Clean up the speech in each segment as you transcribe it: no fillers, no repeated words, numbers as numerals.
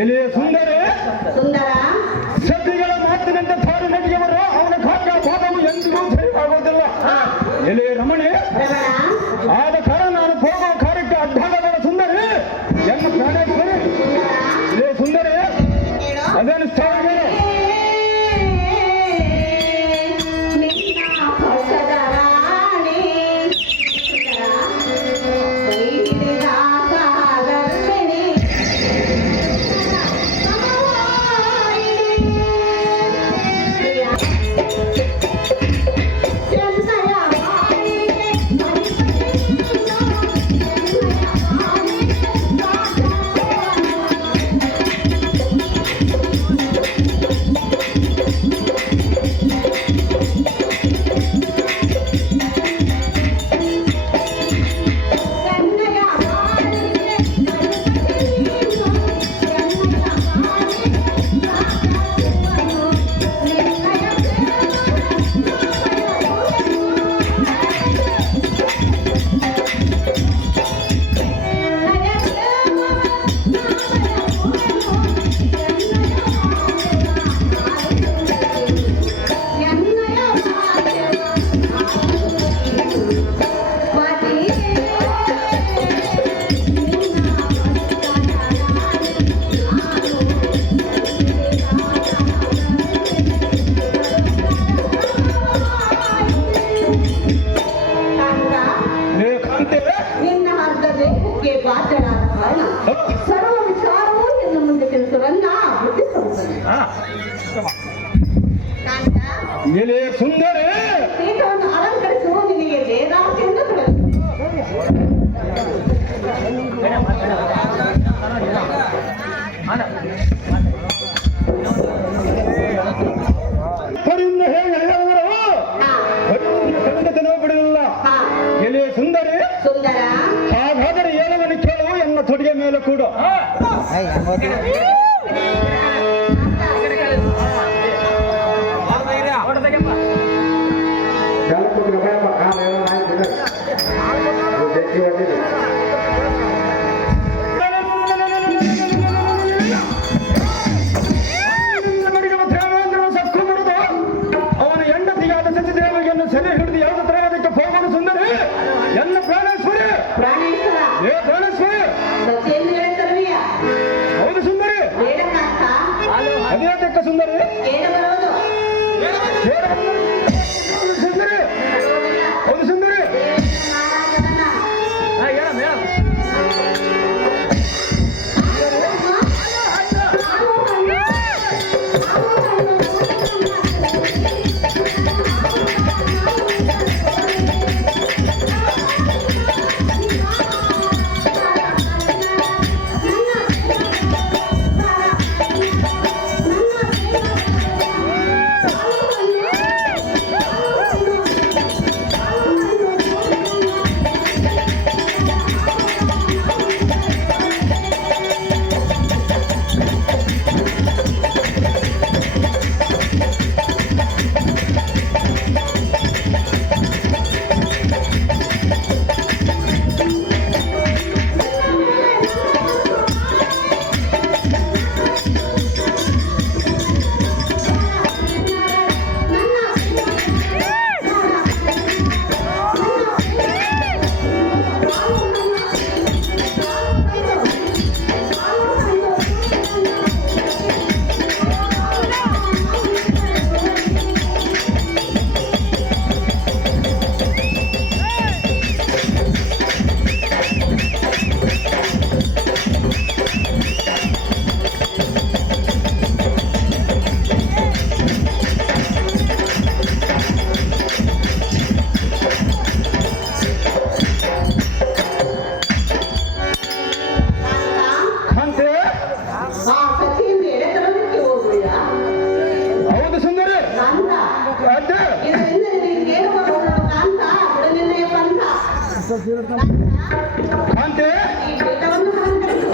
ಎಲೆ ಸುಂದರ ಸುಂದರ ಸದ್ಯಗಳ ಮಾತಿನಂತೆ ತಾನು ನಡೆಯುವರು ಅವನ ಭಾಗ್ಯ ಭಾಗವು ಎಂದಿಗೂ ಜಯವಾಗುವುದಿಲ್ಲ. ಎಲೆ ರಮಣೆ, ಆದ ಕಾರಣ ನಾನು ಕಾಂತೆ ನಿನ್ನ ಅರ್ಧ ದೇಹಕ್ಕೆ ಪಾತ್ರನಾದ ಕಾರಣ ಸರ್ವ ವಿಚಾರವೂ ನಿನ್ನ ಮುಂದೆ ತಿಳಿಸುವನ್ನ ಬುದ್ಧಿಸುತ್ತದೆ. ಎಲೆ ಸುಂದರ ಪೀಠವನ್ನು ಅಲಂಕರಿಸುವ ನಿನಗೆ ವೇದಾಂತದಿಂದ ತಿಳಿದು ಪರಿಯಿಂದ ಹೇಗೆ ಖಂಡಿತ ನಾವು ಬಿಡಲಿಲ್ಲ. ಎಲೆ ಸುಂದರಿ ಸುಂದರ ಹಾಗಾದರೆ ಹೇಳುವನು ಕೇಳುವ ಎನ್ನ ತೊಡೆಯ ಮೇಲೆ ಕೂಡ ಅವನ ಹೆಂಡತಿಯಾದ ಸತಿದೇವಿಯನ್ನು ಸೆರೆ ಹಿಡಿದು ಯಾವುದು ತರಗದಕ್ಕೆ ಹೋಗೋದು ಸುಂದರಿ ಎನ್ನ ಪ್ರಾಣೇಶ್ವರಿ ಪ್ರಾಣೇಶ್ವರ ಏ ಪ್ರಾಣೇಶ್ವರಿ ಸತ್ಯೆಂದು ಹೇಳ್ತಾರಯ್ಯ. ಹೌದು ಸುಂದರಿ ಬೇಡಕ್ಕಂತ ಅದೇ ತಕ್ಕ ಸುಂದರಿ ಏನ ಬರೋದು ಸುಂದರಿ ಹೌದು ಸುಂದರಿ ಸತಿಯಿಂದ ಎಡೆ ತರೋದಕ್ಕೆ ಹೋಗುವುದಿಲ್ಲ ಹೌದು ಸುಂದರಿ ಅಂತ ಅಡ್ಡ ಇದರಿಂದ ನಿನಗೆ ಏನು ಬರೋದು ಅಂತ ಬಿಡಲಿಲ್ಲ ಪಂಥ ಕಾಂತೆ ಈ ಪೀಠವನ್ನು ಅಲಂಕರಿಸು.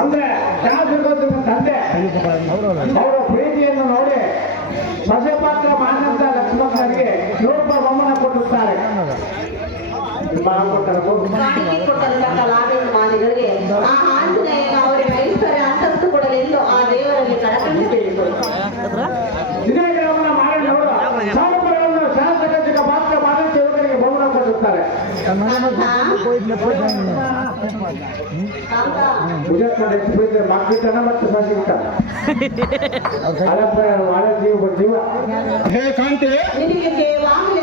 ಅಂದ್ರೆ ಶಾಸಕರ ತಂದೆ ಅವರ ಪ್ರೀತಿಯನ್ನು ನೋಡಿ ಸಸ್ಯಪಾತ್ರ ಮಾನಂದ ಲಕ್ಷ್ಮಣರಿಗೆ ಸ್ವಲ್ಪ ಗಮನ ಕೊಟ್ಟಿರುತ್ತಾರೆ. ಕಾಣಿಕೆ ಕೊಟ್ಟಂತ ಕಲಾಭಿಮಾನಿಗಳಿಗೆ ಆ ಆಂಜನೇಯನ ಅವರಿಗೆ ಐಶ್ವರ್ಯ ಅಂತಸ್ತು ಕೊಡಲೆಂದು ಆ ದೇವರಲ್ಲಿ ಕಳಕಳಿ ತಿಳಿದರು. ಇದೇ ಗ್ರಾಮದ ಮಾರಣ್ಣವರು ಸಾಮುಗಳನ್ನು ಶಾಸಕರಿಗೆ ಮಾತ್ರ ಮಾನವ ಸೇವಕರಿಗೆ ಗಮನ ಕೊಟ್ಟಿರುತ್ತಾರೆ. ಹೇ ಕಾಂತೆ ನಿನಗೆ ವಾಮನ